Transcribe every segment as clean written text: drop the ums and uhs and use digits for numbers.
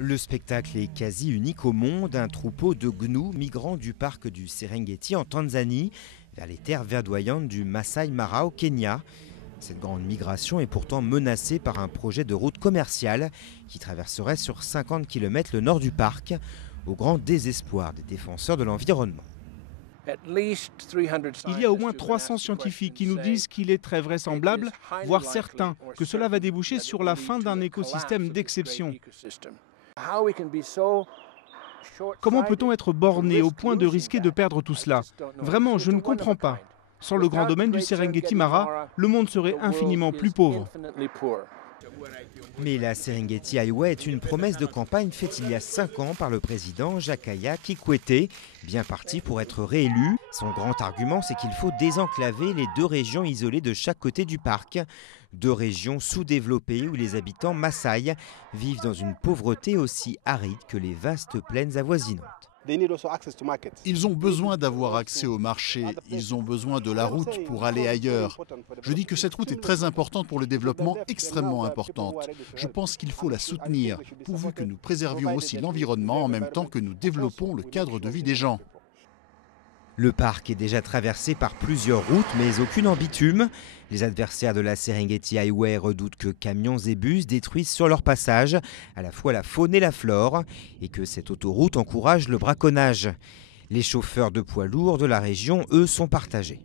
Le spectacle est quasi unique au monde, un troupeau de gnous migrant du parc du Serengeti en Tanzanie vers les terres verdoyantes du Masai Mara au Kenya. Cette grande migration est pourtant menacée par un projet de route commerciale qui traverserait sur 50 km le nord du parc, au grand désespoir des défenseurs de l'environnement. Il y a au moins 300 scientifiques qui nous disent qu'il est très vraisemblable, voire certain, que cela va déboucher sur la fin d'un écosystème d'exception. Comment peut-on être borné au point de risquer de perdre tout cela? Vraiment, je ne comprends pas. Sans le grand domaine du Serengeti Mara, le monde serait infiniment plus pauvre. Mais la Serengeti Highway est une promesse de campagne faite il y a 5 ans par le président Jakaya Kikwete, bien parti pour être réélu. Son grand argument, c'est qu'il faut désenclaver les 2 régions isolées de chaque côté du parc. 2 régions sous-développées où les habitants Maasai vivent dans une pauvreté aussi aride que les vastes plaines avoisinantes. Ils ont besoin d'avoir accès au marché, ils ont besoin de la route pour aller ailleurs. Je dis que cette route est très importante pour le développement, extrêmement importante. Je pense qu'il faut la soutenir, pourvu que nous préservions aussi l'environnement en même temps que nous développons le cadre de vie des gens. Le parc est déjà traversé par plusieurs routes, mais aucune en bitume. Les adversaires de la Serengeti Highway redoutent que camions et bus détruisent sur leur passage à la fois la faune et la flore, et que cette autoroute encourage le braconnage. Les chauffeurs de poids lourds de la région, eux, sont partagés.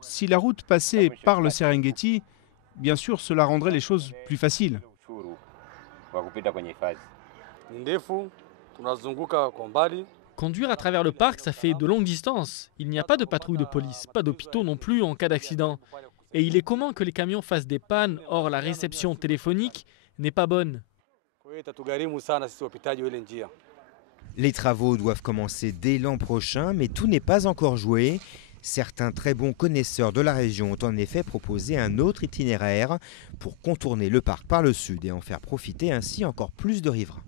Si la route passait par le Serengeti, bien sûr, cela rendrait les choses plus faciles. Conduire à travers le parc, ça fait de longues distances. Il n'y a pas de patrouille de police, pas d'hôpitaux non plus en cas d'accident. Et il est commun que les camions fassent des pannes, or la réception téléphonique n'est pas bonne. Les travaux doivent commencer dès l'an prochain, mais tout n'est pas encore joué. Certains très bons connaisseurs de la région ont en effet proposé un autre itinéraire pour contourner le parc par le sud et en faire profiter ainsi encore plus de riverains.